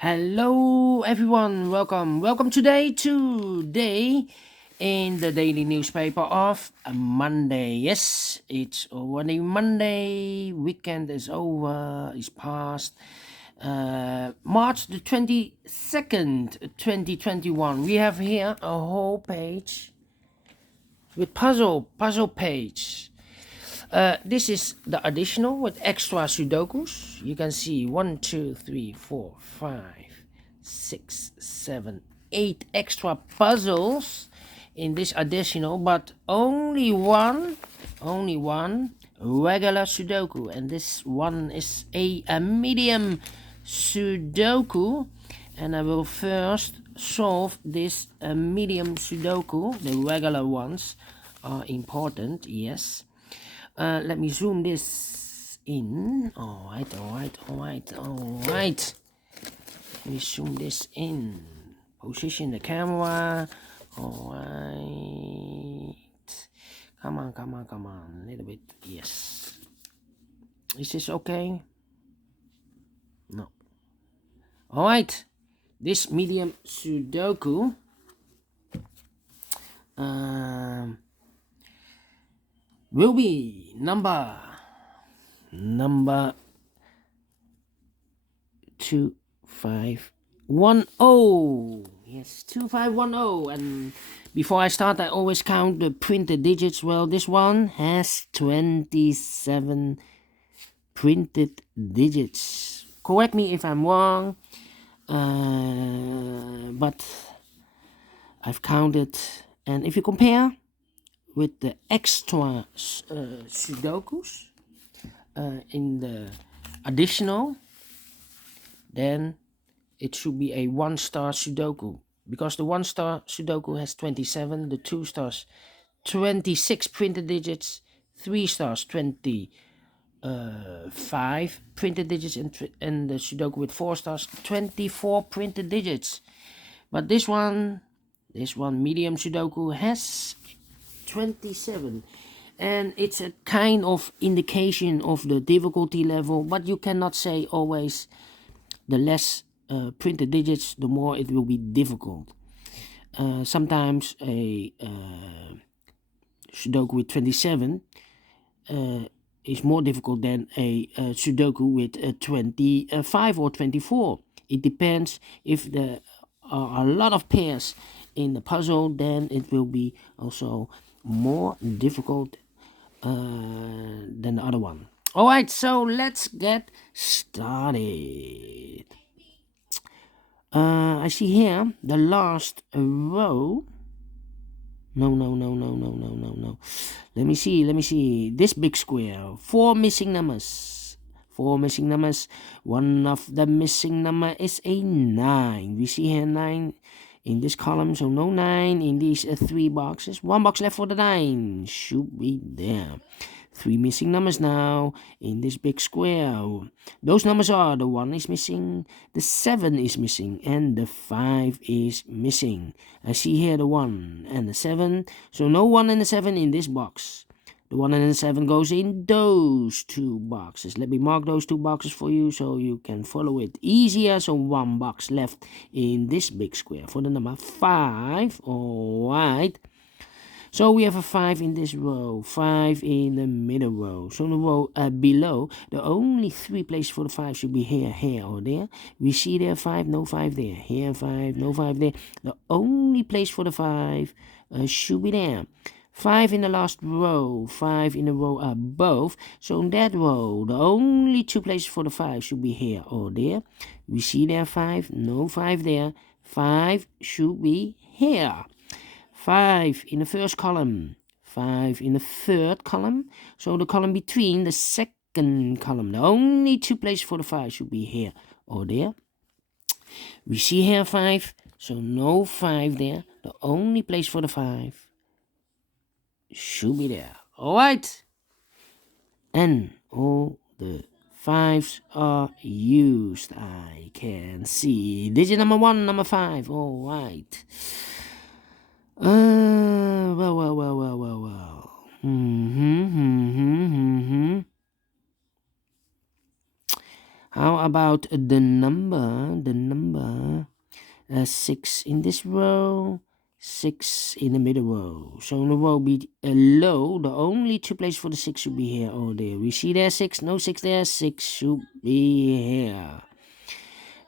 Hello everyone, welcome today in the daily newspaper of Monday. Yes, it's already Monday, weekend is over, is past. March the 22nd, 2021. We have here a whole page with puzzle page. This is the additional with extra Sudokus. You can see 1, 2, 3, 4, 5, 6, 7, 8 extra puzzles in this additional, but only one regular Sudoku, and this one is a medium Sudoku, and I will first solve this medium Sudoku. The regular ones are important, yes. Let me zoom this in. Alright. Let me zoom this in. Position the camera. Alright. Come on. A little bit. Yes. Is this okay? No. Alright. This medium Sudoku. Will be number 2510. Yes, 2510. And before I start, I always count the printed digits. Well, this one has 27 printed digits. Correct me if I'm wrong, but I've counted. And if you compare with the extra Sudokus in the additional, then it should be a 1-star Sudoku, because the 1-star Sudoku has 27, the 2 stars 26 printed digits, 3 stars 25 printed digits, and the Sudoku with 4 stars 24 printed digits. But this one medium Sudoku has 27, and it's a kind of indication of the difficulty level, but you cannot say always the less printed digits, the more it will be difficult. Sometimes a Sudoku with 27 is more difficult than a Sudoku with 25 or 24. It depends. If there are a lot of pairs in the puzzle, then it will be also more difficult than the other one. Alright, so let's get started. I see here the last row. No. Let me see. This big square. 4 missing numbers. One of the missing number is a 9. We see here 9 in this column, so no 9 in these 3 boxes. 1 box left for the 9. Should be there. 3 missing numbers now in this big square. Those numbers are: the 1 is missing, the 7 is missing, and the 5 is missing. I see here the 1 and the 7, so no 1 and the 7 in this box. The 1 and the 7 goes in those 2 boxes. Let me mark those 2 boxes for you so you can follow it easier. So 1 box left in this big square for the number 5. Alright. So we have a 5 in this row, 5 in the middle row. So in the row below, the only 3 places for the 5 should be here, or there. We see there 5, no 5 there. Here 5, no 5 there. The only place for the 5 should be there. 5 in the last row, 5 in the row above. So in that row, the only 2 places for the 5 should be here or there. We see there 5, no 5 there. 5 should be here. 5 in the first column, 5 in the third column. So the column between the second column, the only 2 places for the 5 should be here or there. We see here 5, so no 5 there. The only place for the 5 should be there. Alright. And all the 5s are used. I can see digit number 1, number 5. Alright. Well. How about the number 6 in this row, 6 in the middle row. So in the row below, the only two places for the 6 should be here or there. We see there 6, no 6 there, 6 should be here.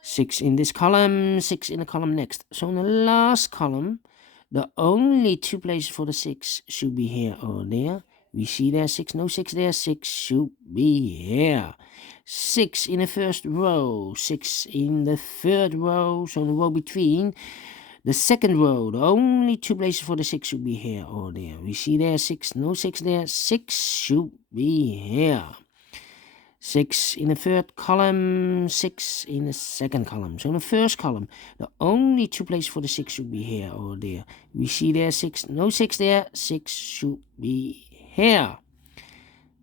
6 in this column, 6 in the column next. So in the last column, the only two places for the 6 should be here or there. We see there 6, no 6 there, 6 should be here. 6 in the first row, 6 in the third row, so in the row between the second row, the only two places for the 6 should be here or there. We see there 6, no 6 there, 6 should be here. 6 in the third column, 6 in the second column. So in the first column, the only two places for the 6 should be here or there. We see there 6, no 6 there, 6 should be here.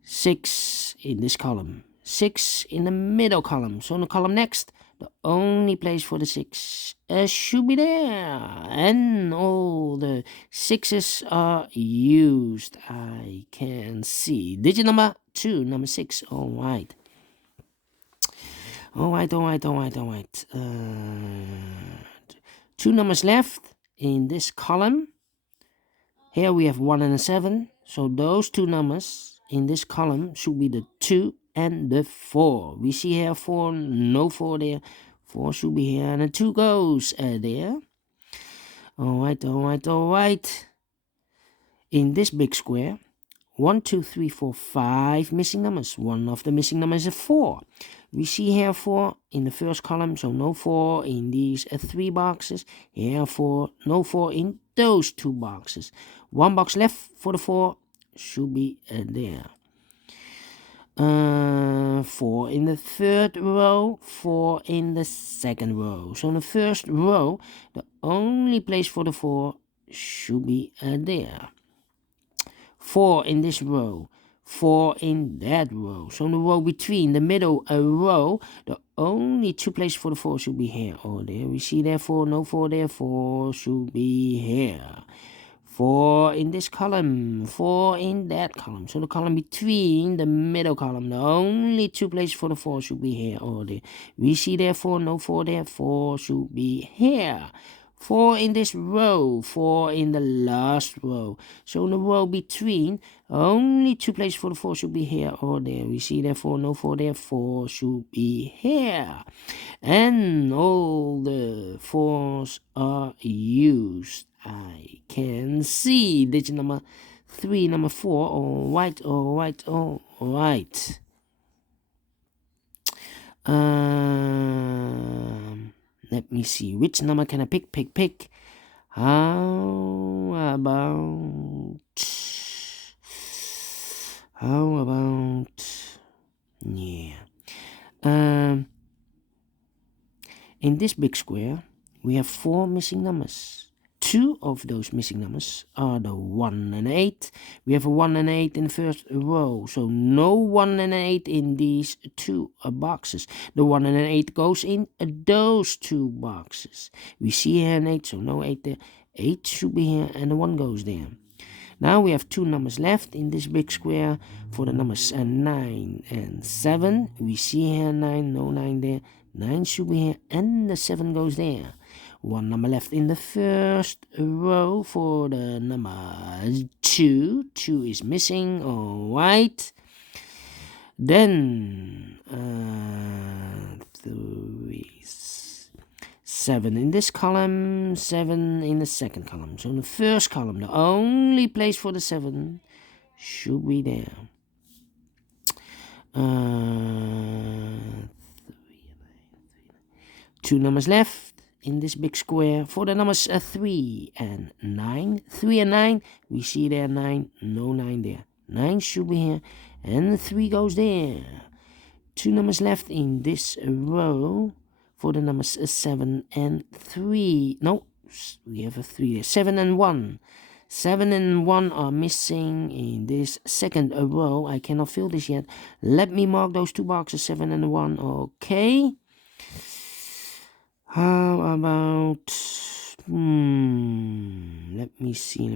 6 in this column, 6 in the middle column. So in the column next, the only place for the 6 should be there. And all the 6s are used. I can see. Digit number 2, number 6. All right. Two numbers left in this column. Here we have 1 and a 7. So those two numbers in this column should be the 2 and the 4. We see here 4, no 4 there. 4 should be here, and the 2 goes there. All right. In this big square, 1, 2, 3, 4, 5 missing numbers. One of the missing numbers is 4. We see here 4 in the first column, so no 4 in these 3 boxes. Here 4, no 4 in those 2 boxes. 1 box left for the 4 should be there. 4 in the third row, 4 in the second row. So in the first row, the only place for the 4 should be there. 4 in this row, 4 in that row. So in the row between the middle row, the only two places for the 4 should be here or there. We see there 4, no 4 there, 4 should be here. 4 in this column, 4 in that column. So the column between the middle column, the only two places for the 4 should be here or there. We see there 4, no 4 there, 4 should be here. 4 in this row, 4 in the last row. So in the row between, only two places for the 4 should be here or there. We see there 4, no 4 there, 4 should be here. And all the 4s are used. I can see. Digit number 3, number 4. All right. Let me see. Which number can I pick? How about yeah. In this big square, we have 4 missing numbers. 2 of those missing numbers are the 1 and 8. We have a 1 and 8 in the first row, so no 1 and 8 in these 2 boxes. The 1 and 8 goes in those 2 boxes. We see here an 8, so no 8 there. 8 should be here, and the 1 goes there. Now we have 2 numbers left in this big square for the numbers 9 and 7. We see here 9, no 9 there. 9 should be here, and the 7 goes there. 1 number left in the first row for the number 2. 2 is missing, all right. Then 3, 7 in this column, 7 in the second column. So in the first column, the only place for the 7 should be there. 2 numbers left in this big square for the numbers 3 and 9. 3 and 9, we see there 9, no 9 there. 9 should be here, and 3 goes there. 2 numbers left in this row for the numbers 7 and 3. No, we have a 3 there. 7 and 1. 7 and 1 are missing in this second row. I cannot fill this yet. Let me mark those 2 boxes, 7 and 1. Okay. How about let me see.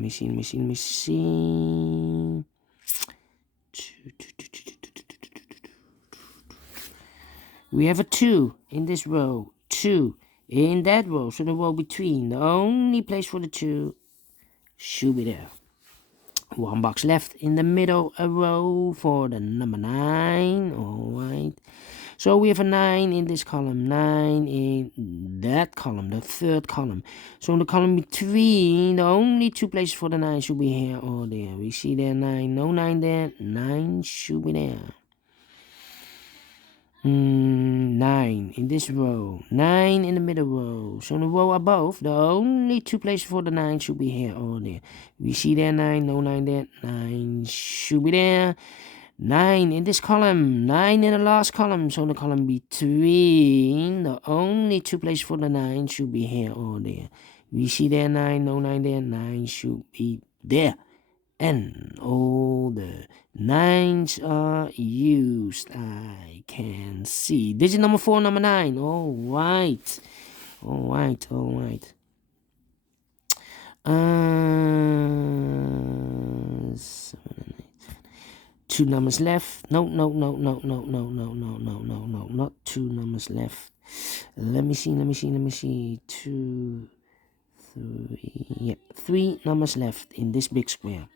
We have a 2 in this row, 2 in that row, so the row between, the only place for the 2 should be there. 1 box left in the middle, a row for the number 9. Alright, so we have a 9 in this column, 9 in that column, the third column. So in the column between, the only 2 places for the 9 should be here or there. We see there 9, no 9 there, 9 should be there. 9 in this row, 9 in the middle row. So in the row above, the only 2 places for the 9 should be here or there. We see there 9, no 9 there, 9 should be there. 9 in this column, 9 in the last column. So in the column between, the only 2 places for the 9 should be here or there. We see there 9, no 9 there, 9 should be there. And all the 9s are used. I can see. Digit number 4, number 9. Alright. Alright. 2 numbers left. No, not 2 numbers left. Let me see. 2, 3. Yeah, 3 numbers left in this big square.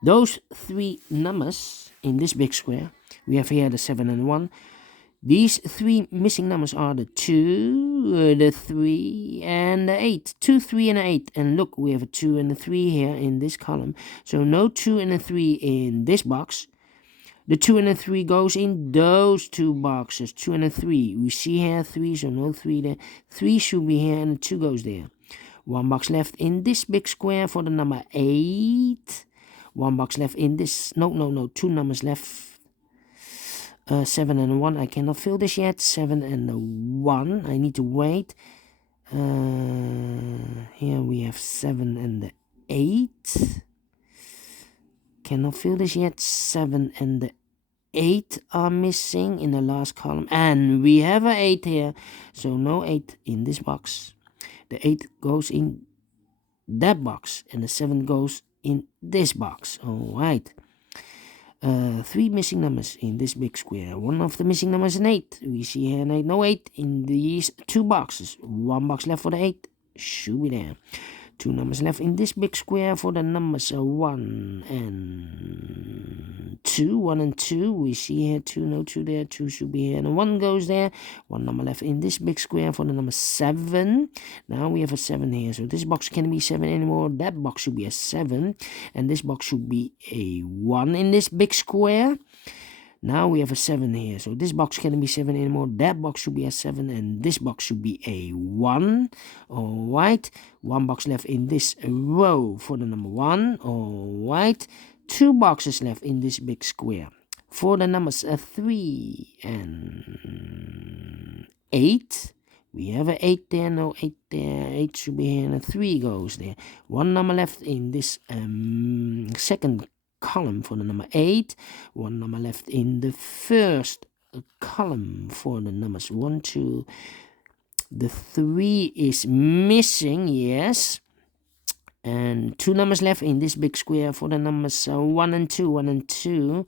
Those 3 numbers in this big square, we have here the 7 and 1. These 3 missing numbers are the 2, the 3, and the 8. 2, 3, and 8. And look, we have a 2 and a 3 here in this column. So no 2 and a 3 in this box. The 2 and a 3 goes in those 2 boxes. 2 and a 3. We see here 3, so no 3 there. 3 should be here and the 2 goes there. 1 box left in this big square for the number 8. 1 box left in this. No. 2 numbers left. 7 and 1. I cannot fill this yet. 7 and 1. I need to wait. Here we have 7 and 8. Cannot fill this yet. 7 and 8 are missing in the last column. And we have an 8 here. So no 8 in this box. The 8 goes in that box. And the 7 goes in this box. Alright. 3 missing numbers in this big square. One of the missing numbers is an 8. We see here an 8. No 8 in these 2 boxes. 1 box left for the 8. Should be there. 2 numbers left in this big square for the numbers 1 and 2. 1 and 2. We see here 2, no 2 there. 2 should be here. And 1 goes there. 1 number left in this big square for the number 7. Now we have a 7 here. So this box can't be 7 anymore. That box should be a 7. And this box should be a 1 in this big square. Now we have a 7 here. So this box can't be 7 anymore. That box should be a 7. And this box should be a 1. Alright. 1 box left in this row for the number 1. Alright. 2 boxes left in this big square for the numbers 3 and 8. We have an 8 there. No 8 there. 8 should be here. And a 3 goes there. 1 number left in this second column for the number 8. 1 number left in the first column for the numbers 1, 2. The 3 is missing, yes. And 2 numbers left in this big square for the numbers 1 and 2. 1 and 2.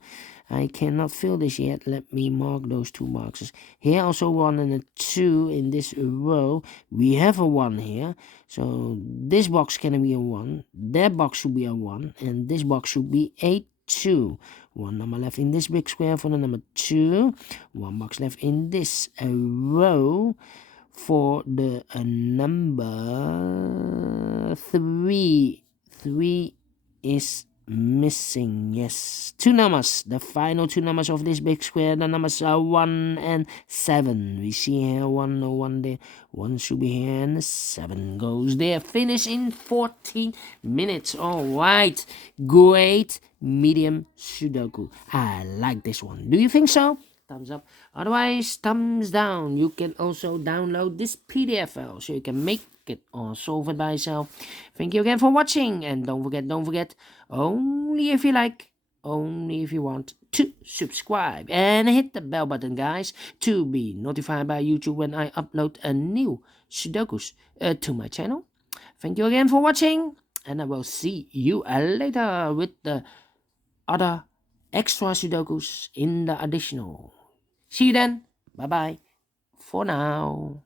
I cannot fill this yet. Let me mark those 2 boxes. Here also 1 and a 2 in this row. We have a 1 here. So this box can be a 1. That box should be a 1. And this box should be a 2. 1 number left in this big square for the number 2. 1 box left in this row for the number 3. 3 is missing, yes. 2 numbers, the final 2 numbers of this big square. The numbers are 1 and 7. We see here 1, no 1 there. 1 should be here and 7 goes there. Finish in 14 minutes. Alright, great medium Sudoku. I like this one. Do you think so? Thumbs up. Otherwise, thumbs down. You can also download this PDF file so you can make it or solve it by yourself. Thank you again for watching, and don't forget, only if you like, only if you want, to subscribe and hit the bell button, guys, to be notified by YouTube when I upload a new Sudokus to my channel. Thank you again for watching, and I will see you later with the other extra Sudokus in the additional. See you then. Bye-bye for now.